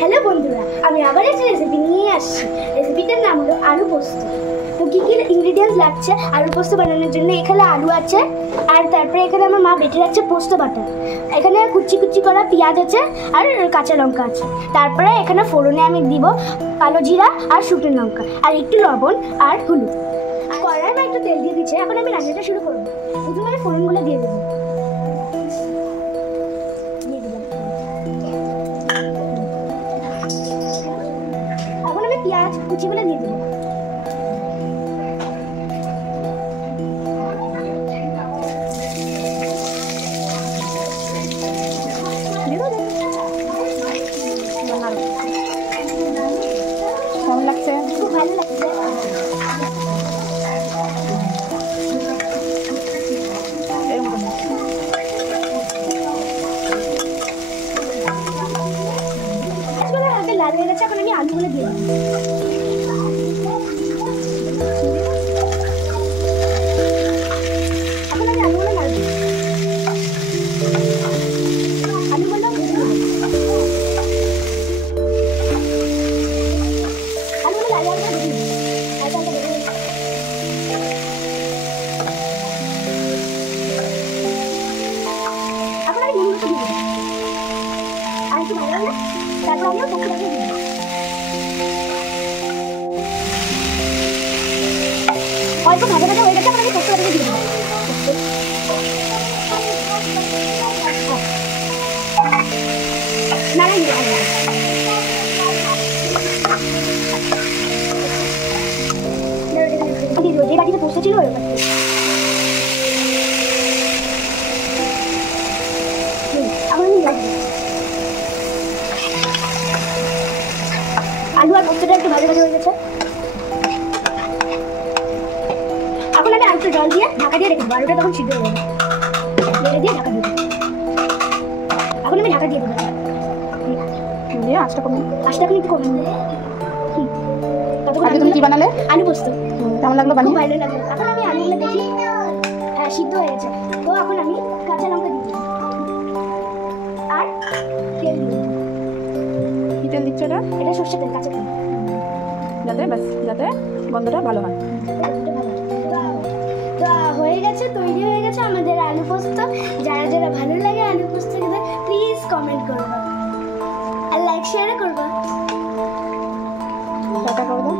Hello বন্ধুরা, আমি আবার একটা রেসিপি নিয়ে আসছি। রেসিপিটার নাম হলো আলু পোস্ত। তো কী কী ইনগ্রিডিয়েন্টস লাগছে আলু পোস্ত বানানোর জন্য? এখানে আলু আছে, আর তারপরে এখানে আমার মা বেটে রাখছে পোস্ত বাটা। এখানে কুচি কুচি করা পেঁয়াজ আছে আর কাঁচা লঙ্কা আছে। তারপরে এখানে ফোড়নে আমি দিব কালো জিরা আর শুকনো লঙ্কা আর একটু লবণ আর হলুদ। কড়াই আমি একটু তেল দিয়ে দিচ্ছে। এখন আমি রান্নাটা শুরু করবো। প্রথমে আমি ফোড়নগুলো দিয়ে দেবো। এখন আমি পেঁয়াজ কুচিগুলো দিয়ে দেবো। কেমন লাগছে? খুব ভালো লাগছে। হালকা লাল হয়ে গেছে। এখন আমি আলুগুলো দিয়ে দেবো। এখন আমি আলুগুলো নাড়ব। আলুগুলো ভেজে নেব। আলুগুলো লাল লাল করে ভেজে নেব। হালকা হালকা ভেজে নেব। এখন আমি নুন দিয়ে দেবো। আর একটু ভালো লাগবে। তারপর আমরা পোস্তটা দিয়ে দেবো। অল্প ভাজা ভাজা হয়ে গেছে। এখন আমি পোস্তটা দিয়ে দেবো। নাড়াই নেব। যে বাটিতে পোস্ত ছিল ওই বাটিতে আলু আর পোস্তটা একটু ভাজা ভাজা হয়ে গেছে। এখন আমি আলুটা জল দিয়ে ঢাকা দিয়ে রেখে দেবো। আলুটা তখন সিদ্ধ হয়ে যাবে। ঢেকে দিয়ে ঢাকা দিয়ে দেবো। এখন আমি ঢাকা দিয়ে দেবো। আঁচটা কমে। আঁচটা এখন একটু কমে দেবো। তুমি কি বানালে? আলু পোস্ত। কেমন লাগলো বানিয়ে? ভালো লাগলো। এখন আমি আলুগুলো দেখি। হ্যাঁ, সিদ্ধ হয়ে গেছে। তো এখন আমি কাঁচা লঙ্কা দিয়ে দেবো আর তেল দিয়ে দেবো। কি তেল দিচ্ছ এটা? এটা সর্ষের তেল, কাঁচা তেল। যাতে গন্ধটা ভালো হয়। তো হয়ে গেছে, তৈরি হয়ে গেছে আমাদের আলু পোস্ত। যারা যারা ভালো লাগে আলু পোস্ত খেতে প্লিজ কমেন্ট করবা আর লাইক শেয়ারও করবা। টাটা করে দাও।